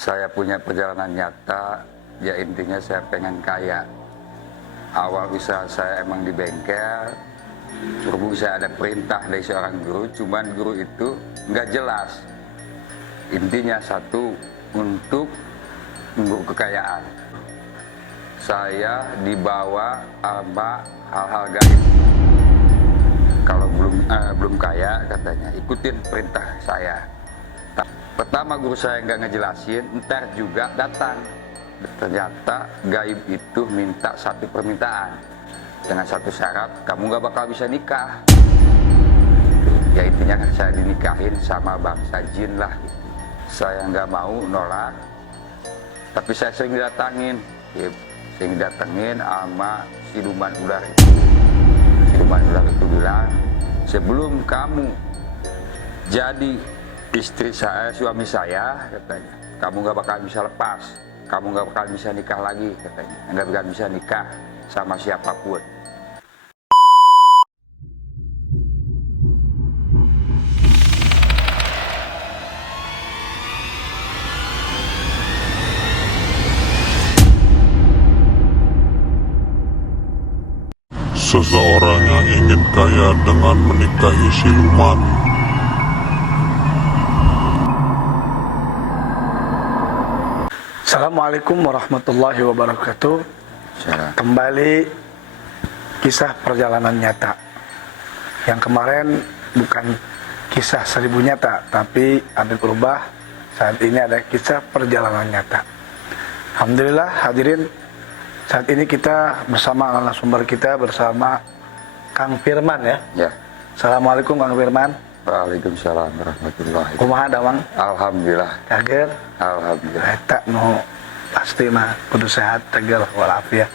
Saya punya perjalanan nyata, ya intinya saya pengen kaya. Awal usaha saya emang di bengkel, berhubung saya ada perintah dari seorang guru, cuman guru itu nggak jelas. Intinya satu, untuk kekayaan. Saya dibawa sama hal-hal gaib. Kalau belum kaya katanya, ikutin perintah saya. Pertama guru saya nggak ngejelasin, ntar juga datang. Ternyata gaib itu minta satu permintaan dengan satu syarat, kamu nggak bakal bisa nikah. Ya intinya saya dinikahin sama bangsa jin lah. Saya nggak mau nolak, tapi saya sering didatangin, sering datengin sama siluman ular itu. Siluman ular itu bilang, sebelum kamu jadi istri saya, suami saya, katanya, kamu nggak bakal bisa lepas, kamu nggak bakal bisa nikah lagi, katanya, nggak bakal bisa nikah sama siapapun. Seseorang yang ingin kaya dengan menikahi siluman. Assalamualaikum warahmatullahi wabarakatuh. Kembali kisah perjalanan nyata. Yang kemarin bukan kisah 1000 nyata, tapi ada berubah. Saat ini ada kisah perjalanan nyata. Alhamdulillah hadirin, saat ini kita bersama narasumber kita bersama Kang Firman ya. Ya. Assalamualaikum Kang Firman. Waalaikumsalam warahmatullahi wabarakatuh. Kumaha dawang? Alhamdulillah. Kager. Alhamdulillah. Eta nu pasti mah kudu sehat tegar walafiat.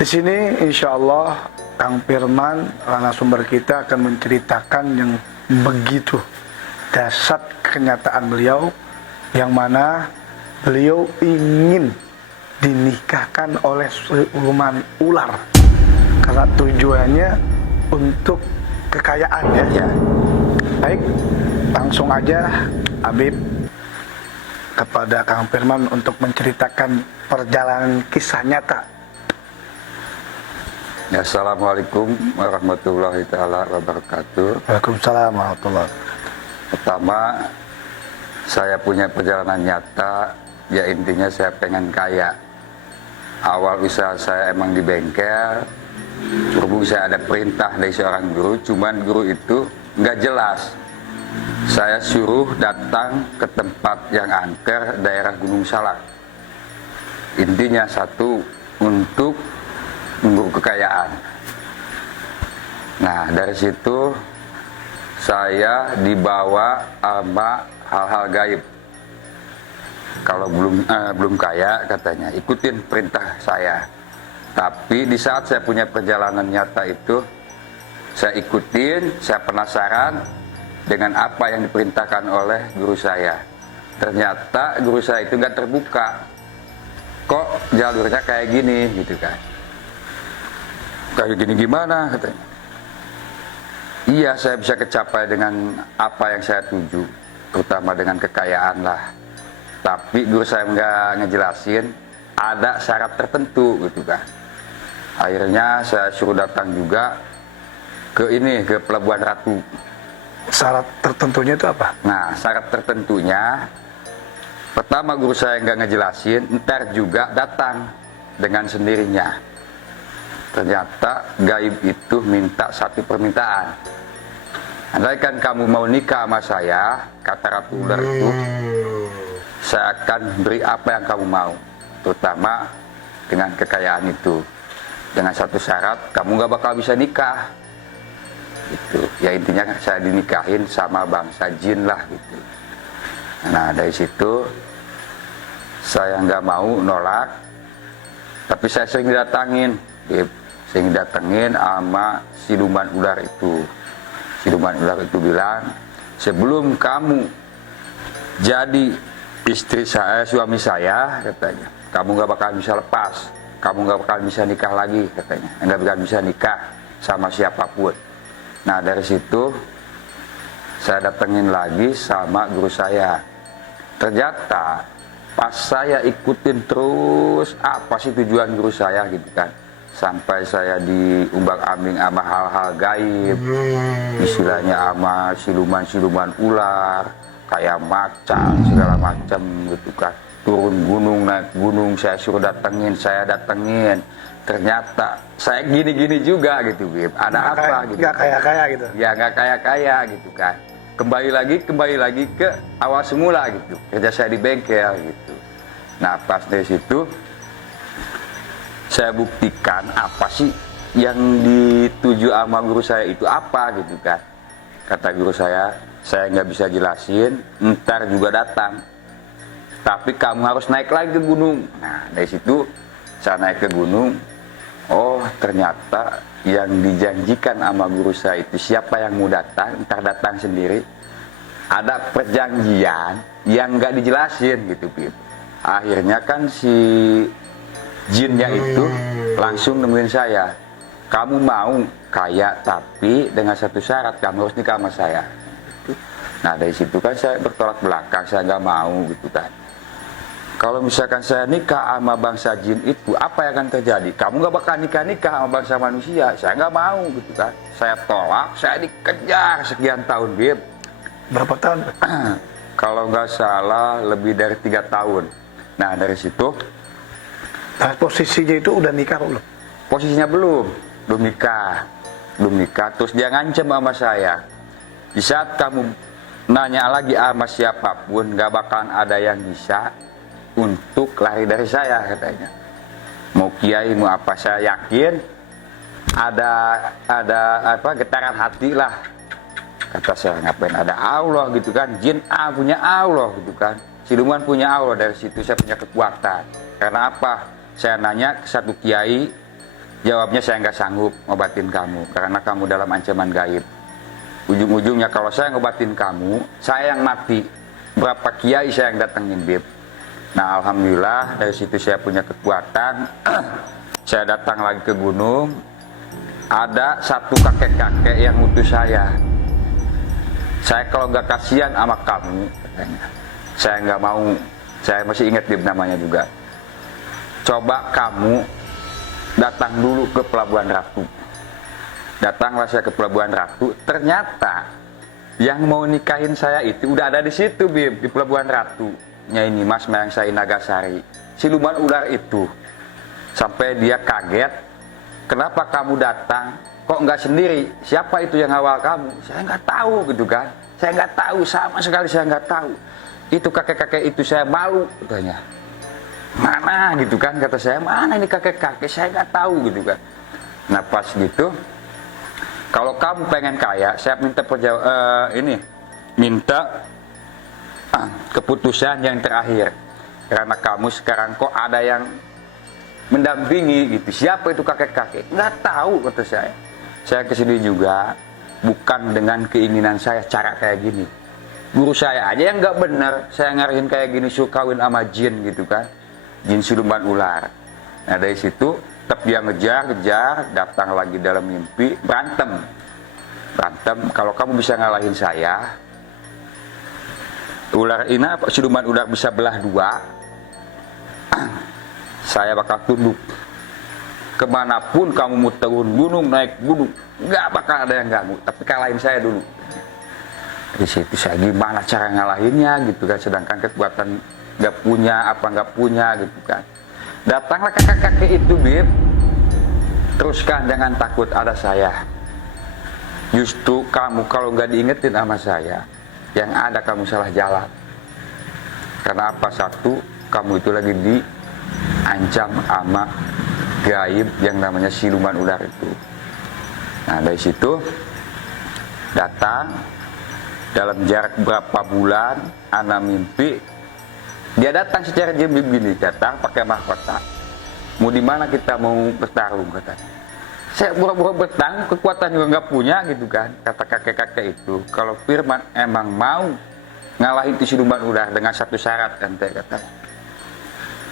Di sini insya Allah Kang Firman narasumber kita akan menceritakan yang begitu dasar kenyataan beliau, yang mana beliau ingin dinikahkan oleh siluman ular karena tujuannya untuk kekayaan ya. Baik, langsung aja Habib kepada Kang Firman untuk menceritakan perjalanan kisah nyata. Ya, assalamualaikum warahmatullahi taala wabarakatuh. Waalaikumsalam warahmatullahi wabarakatuh. Pertama, saya punya perjalanan nyata, ya intinya saya pengen kaya. Awal usaha saya emang di bengkel, berhubung saya ada perintah dari seorang guru, cuman guru itu nggak jelas. Saya suruh datang ke tempat yang angker daerah Gunung Salak. Intinya satu, untuk kekayaan. Nah dari situ saya dibawa sama hal-hal gaib. Kalau belum kaya katanya, ikutin perintah saya. Tapi di saat saya punya perjalanan nyata itu, saya ikutin, saya penasaran dengan apa yang diperintahkan oleh guru saya. Ternyata guru saya itu nggak terbuka. Kok jalurnya kayak gini gitu kan? Kayak gini gimana katanya? Iya, saya bisa kecapai dengan apa yang saya tuju, terutama dengan kekayaan lah. Tapi guru saya nggak ngejelasin, ada syarat tertentu gitu kan. Akhirnya saya suruh datang juga ke Pelabuhan Ratu. Syarat tertentunya itu apa? Nah, syarat tertentunya, pertama guru saya nggak ngejelasin, ntar juga datang dengan sendirinya. Ternyata gaib itu minta satu permintaan. Andaikan kamu mau nikah sama saya, kata Ratu Ular itu, saya akan beri apa yang kamu mau, terutama dengan kekayaan itu. Dengan satu syarat, kamu nggak bakal bisa nikah. Gitu. Ya intinya saya dinikahin sama bangsa jin lah gitu. Nah dari situ saya nggak mau nolak, tapi saya sering didatangin, sama siluman ular itu. Siluman ular itu bilang, sebelum kamu jadi istri saya, suami saya, katanya, kamu nggak bakal bisa lepas, kamu nggak bakal bisa nikah lagi, katanya, nggak bakal bisa nikah sama siapapun. Nah dari situ saya datengin lagi sama guru saya. Ternyata Pas saya ikutin terus apa sih tujuan guru saya gitu kan, sampai saya diumbang-ambing sama hal-hal gaib, istilahnya sama siluman-siluman ular, kayak macan segala macam gitu kan. Turun gunung, naik gunung, saya suruh datengin, saya datengin. Ternyata saya gini-gini juga gitu, Bib. Ada apa gitu? Nggak kaya-kaya gitu. Ya nggak kaya-kaya gitu kan. Kembali lagi ke awal semula gitu. Kerja saya di bengkel gitu. Nah pas dari situ saya buktikan apa sih yang dituju sama guru saya itu apa gitu kan. Kata guru saya nggak bisa jelasin, ntar juga datang. Tapi kamu harus naik lagi ke gunung. Nah dari situ saya naik ke gunung. Oh ternyata yang dijanjikan sama guru saya itu siapa yang mau datang, ntar datang sendiri. Ada perjanjian yang nggak dijelasin gitu, Bib. Akhirnya kan si jinnya itu langsung nemuin saya. Kamu mau kaya tapi dengan satu syarat, kamu harus nikah sama saya. Nah dari situ kan saya bertolak belakang, saya nggak mau gitu kan. Kalau misalkan saya nikah sama bangsa jin itu, apa yang akan terjadi? Kamu nggak bakal nikah sama bangsa manusia. Saya nggak mau gitu kan. Saya tolak, saya dikejar sekian tahun, Bib. Berapa tahun? Kalau nggak salah lebih dari 3 tahun. Nah dari situ, Nah, posisinya itu udah nikah belum? posisinya belum nikah. Terus dia ngancem sama saya. Di saat kamu nanya lagi sama siapapun, nggak bakalan ada yang bisa untuk lari dari saya, katanya. Mau kiai mau apa, saya yakin ada apa getaran hati lah. Kata saya, ngapain ada Allah gitu kan, jin punya Allah gitu kan, siluman punya Allah. Dari situ saya punya kekuatan. Karena apa? Saya nanya ke satu kiai, jawabnya saya nggak sanggup ngobatin kamu karena kamu dalam ancaman gaib. Ujung-ujungnya kalau saya ngobatin kamu, saya yang mati. Berapa kiai saya yang datengin, Bib. Nah alhamdulillah dari situ saya punya kekuatan. Saya datang lagi ke gunung. Ada satu kakek-kakek yang utus saya. Saya kalau nggak kasihan sama kamu, katanya, saya nggak mau. Saya masih ingat Bib namanya juga. Coba kamu datang dulu ke Pelabuhan Ratu. Datanglah saya ke Pelabuhan Ratu. Ternyata yang mau nikahin saya itu udah ada di situ, Bib, di Pelabuhan Ratu. Ini Mas Mayangsari Nagasari, siluman ular itu. Sampai dia kaget, kenapa kamu datang kok nggak sendiri, siapa itu yang awal kamu? Saya nggak tahu gitu kan, saya nggak tahu, sama sekali saya nggak tahu. Itu kakek-kakek itu, saya malu katanya. Mana gitu kan, kata saya, mana ini kakek-kakek, saya nggak tahu gitu kan. Nah pas gitu, kalau kamu pengen kaya, saya minta keputusan yang terakhir. Karena kamu sekarang kok ada yang mendampingi gitu. Siapa itu kakek-kakek? Nggak tahu, kata saya. Saya kesini juga bukan dengan keinginan saya cara kayak gini. Guru saya aja yang nggak benar, saya ngarahin kayak gini, suruh kawin sama jin gitu kan. Jin siluman ular. Nah dari situ tetap dia ngejar, datang lagi dalam mimpi, berantem. Kalau kamu bisa ngalahin saya, ular ini, siluman ular bisa belah dua, saya bakal tunduk. Kemanapun kamu mau turun gunung, naik gunung, nggak bakal ada yang ganggu. Tapi kalahin saya dulu. Di situ saya gimana cara ngalahinnya gitu kan. Sedangkan kekuatan nggak punya gitu kan. Datanglah kakek-kakek itu, Bib. Teruskan, jangan takut, ada saya. Justru kamu kalau nggak diingetin sama saya, yang ada kamu salah jalan. Karena apa? Satu, kamu itu lagi diancam sama gaib yang namanya siluman ular itu. Nah dari situ datang, dalam jarak berapa bulan ana mimpi dia datang secara jam begini, datang pakai mahkota. Mau di mana kita mau bertarung, katanya. Saya buru-buru bertarung, kekuatan juga nggak punya gitu kan. Kata kakek-kakek itu, kalau Firman emang mau ngalahin itu siluman ular dengan satu syarat, ente, katanya.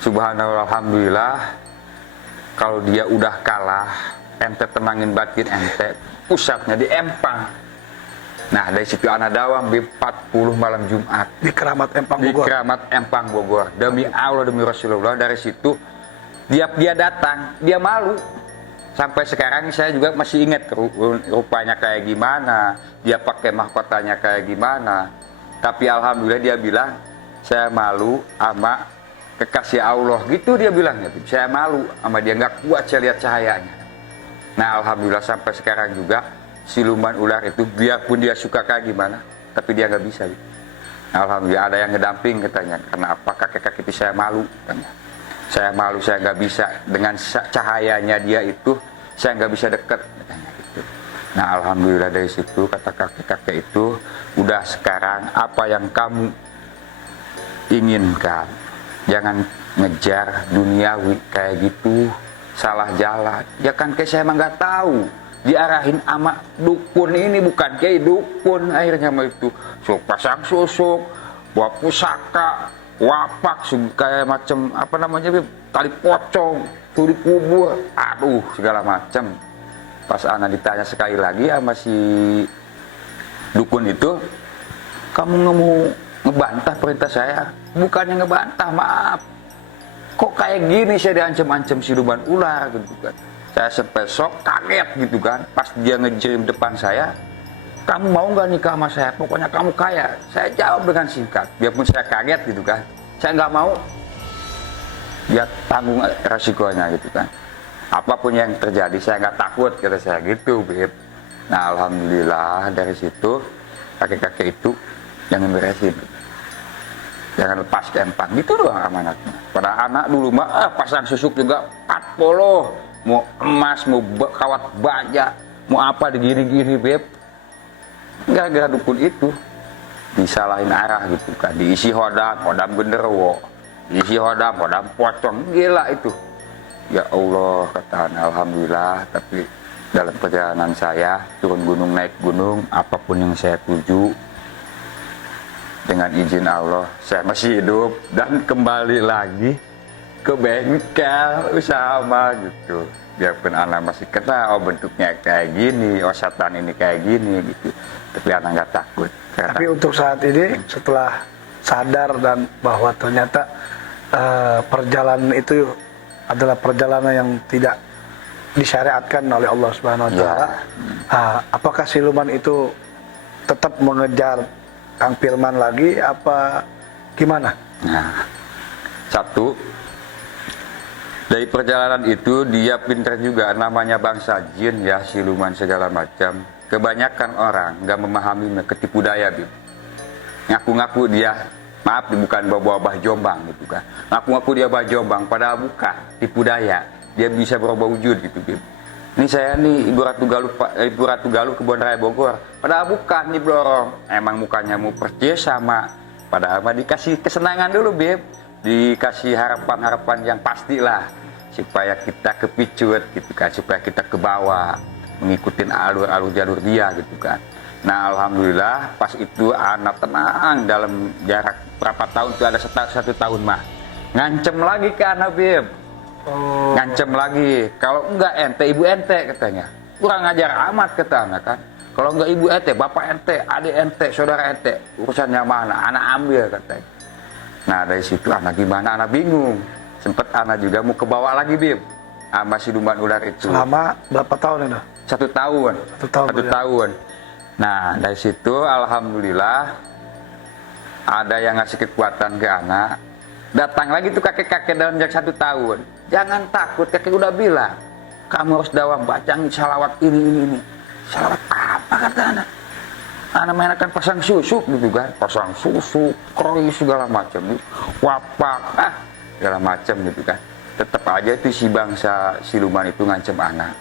Subhanallah, alhamdulillah. Kalau dia udah kalah, ente tenangin batin ente, pusatnya di empang. Nah dari situ anak dawang 40 malam Jumat Di Keramat Empang di Bogor. Keramat Empang Bogor. Demi Allah demi Rasulullah, dari situ dia datang, dia malu. Sampai sekarang saya juga masih ingat rupanya kayak gimana, dia pakai mahkotanya kayak gimana. Tapi alhamdulillah dia bilang, saya malu sama kekasih Allah, gitu dia bilangnya. Saya malu sama dia, nggak kuat saya lihat cahayanya. Nah alhamdulillah sampai sekarang juga siluman ular itu, biarpun dia suka kayak gimana, tapi dia nggak bisa. Alhamdulillah ada yang ngedamping katanya. Kenapa kakek-kakek itu saya malu katanya. Saya malu, saya nggak bisa dengan cahayanya dia itu, saya nggak bisa dekat katanya gitu. Nah alhamdulillah dari situ kata kakek-kakek itu, udah sekarang apa yang kamu inginkan, jangan ngejar duniawi kayak gitu, salah jalan. Ya kan kayak saya emang nggak tahu, diarahin ama dukun ini, bukan kayak dukun akhirnya sama itu. So pasang susuk, bawa pusaka, wapak, kayak macam apa namanya, tali pocong, tuh dikubur, aduh segala macam. Pas anak ditanya sekali lagi sama si dukun itu, kamu nggak mau ngebantah perintah saya? Bukannya ngebantah, maaf. Kok kayak gini saya diancam-ancam siluman ular gitu kan. Saya sampai sok kaget gitu kan. Pas dia ngejerim depan saya, kamu mau nggak nikah sama saya? Pokoknya kamu kaya. Saya jawab dengan singkat, biarpun saya kaget gitu kan. Saya nggak mau, dia tanggung resikonya gitu kan. Apapun yang terjadi saya nggak takut, kata saya gitu, Beb. Nah alhamdulillah dari situ kakek-kakek itu jangan beresin, jangan lepas ke empang, gitu doang amanatnya. Pada anak dulu mah pasang susuk juga 40, mau emas, mau kawat baja, mau apa digini-gini, Beb. Gara-gara dukun itu disalahin arah gitu kan, diisi hodam genderuwo, diisi hodam pocong, gila itu. Ya Allah, kata anak, alhamdulillah. Tapi dalam perjalanan saya turun gunung, naik gunung, apapun yang saya tuju, dengan izin Allah saya masih hidup dan kembali lagi ke bengkel sama gitu. Biarpun anak masih kena, oh bentuknya kayak gini, oh setan ini kayak gini gitu, tapi anak nggak takut. Tapi untuk saat ini setelah sadar dan bahwa ternyata perjalanan itu adalah perjalanan yang tidak disyariatkan oleh Allah Subhanahu wa taala. Apakah siluman itu tetap mengejar Kang Firman lagi apa gimana? Nah, satu, dari perjalanan itu dia pintar juga, namanya bangsa jin ya, siluman segala macam. Kebanyakan orang nggak memahami, ketipu daya, Bib. Ngaku-ngaku dia, maaf, bukan bawa bah Jombang gitu kan. Ngaku-ngaku dia bah Jombang, padahal bukan, tipu daya. Dia bisa berubah wujud gitu, Bib. Ini saya nih Ibu Ratu Galuh Kebon Raya Bogor, padahal bukan nih blorong. Emang mukanya mau percis sama, padahal mah dikasih kesenangan dulu, Bib. Dikasih harapan-harapan yang pastilah supaya kita kepicut gitu kan, supaya kita ke bawah mengikutin alur-alur jalur dia gitu kan. Nah alhamdulillah pas itu anak tenang, dalam jarak berapa tahun itu ada satu tahun mah ngancem lagi ke anak, Bib. Ngancem lagi, kalau enggak ente ibu ente katanya, kurang ajar amat kata anak kan. Kalau enggak ibu ente, bapak ente, adik ente, saudara ente, urusannya mana, anak ambil katanya. Nah dari situ anak gimana, anak bingung. Sempet anak juga mau ke bawah lagi, Bib, sama siluman ular itu. Selama berapa tahun itu? 1 tahun. 1 tahun. 1 tahun. Nah dari situ alhamdulillah ada yang ngasih kekuatan ke anak. Datang lagi tuh kakek-kakek dalam jarak 1 tahun. Jangan takut, kakek udah bilang, kamu harus dawang bacang salawat ini. Salawat apa kata anak? Anak mainkan pasang susuk gitu kan, pasang susuk, kroi segala macam, wapak, segala macam gitu kan. Tetap aja itu si bangsa siluman itu ngancem anak.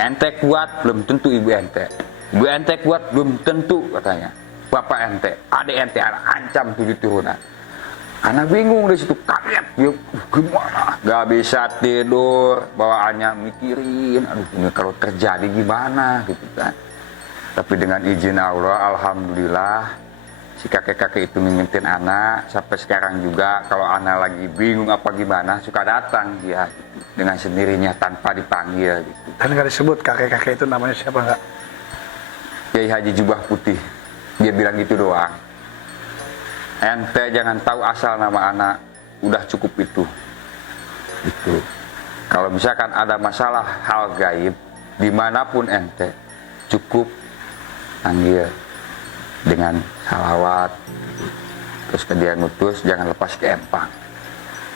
Ente kuat, belum tentu ibu ente. Ibu ente kuat, belum tentu katanya. Bapak ente, adik ente, anak ancam 7 turunan. Anak bingung di situ, kaget dia, gimana? Gak bisa tidur, bawaannya mikirin, aduh ini kalau terjadi gimana gitu kan. Tapi dengan izin Allah, alhamdulillah si kakek-kakek itu ngingetin anak. Sampai sekarang juga kalau anak lagi bingung apa gimana, suka datang dia gitu, dengan sendirinya tanpa dipanggil gitu. Dan nggak disebut kakek-kakek itu namanya siapa nggak? Kiai Haji Jubah Putih. Dia bilang gitu doang. Ente jangan tahu asal nama anak, udah cukup itu. Itu. Kalau misalkan ada masalah hal gaib dimanapun ente, cukup panggil dengan salawat. Terus ke dia ngutus, jangan lepas ke empang.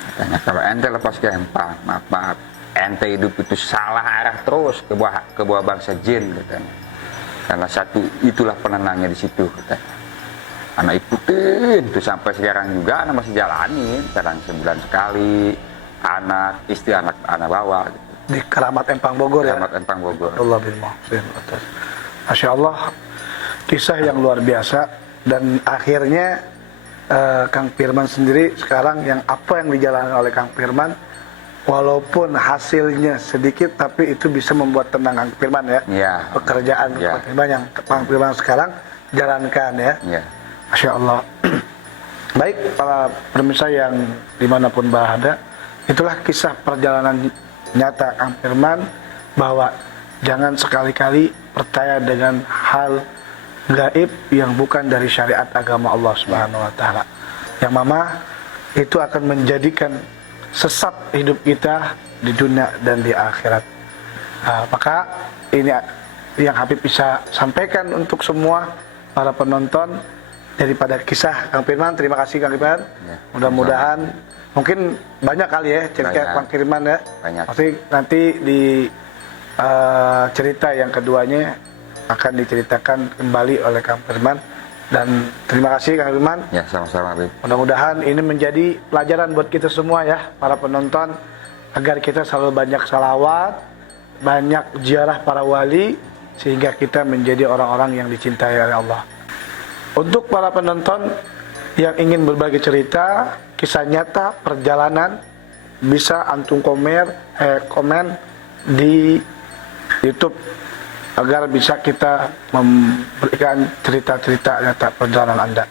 Katanya kalau ente lepas ke empang, maaf, ente hidup itu salah arah terus ke bawah bangsa jin katanya. Karena satu itulah penenangnya di situ katanya. Anak ikutin tuh sampai sekarang juga anak masih jalanin, kadang sebulan sekali. Anak, istri anak bawa gitu. Di Keramat Empang Bogor ya. Keramat Empang Bogor. Allah bin Muhsin. Masya Allah, kisah yang luar biasa. Dan akhirnya Kang Firman sendiri sekarang yang apa yang dijalankan oleh Kang Firman, walaupun hasilnya sedikit tapi itu bisa membuat tenang Kang Firman ya. Ya. Pekerjaan Ya. Kang Firman yang Kang Firman sekarang jalankan ya. Ya. Masya Allah. Baik para pemirsa yang dimanapun berada, itulah kisah perjalanan nyata Kang Firman, bahwa jangan sekali-kali percaya dengan hal gaib yang bukan dari syariat agama Allah Subhanahu wa taala. Yang mana itu akan menjadikan sesat hidup kita di dunia dan di akhirat. Maka ini yang Habib bisa sampaikan untuk semua para penonton daripada kisah Kang Firman. Terima kasih Kang Firman. Ya, Mudah-mudahan mungkin banyak kali ya cerita Banyak. Kang Firman ya. Banyak. Pasti nanti di cerita yang keduanya akan diceritakan kembali oleh Kang Firman. Dan terima kasih Kang Firman. Ya, sama-sama Habib. Mudah-mudahan ini menjadi pelajaran buat kita semua ya, para penonton, agar kita selalu banyak salawat, banyak ziarah para wali, sehingga kita menjadi orang-orang yang dicintai oleh Allah. Untuk para penonton yang ingin berbagi cerita, kisah nyata, perjalanan, bisa antum komen di YouTube agar bisa kita memberikan cerita-cerita nyata perjalanan Anda.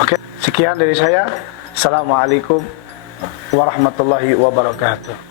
Oke, sekian dari saya. Assalamualaikum warahmatullahi wabarakatuh.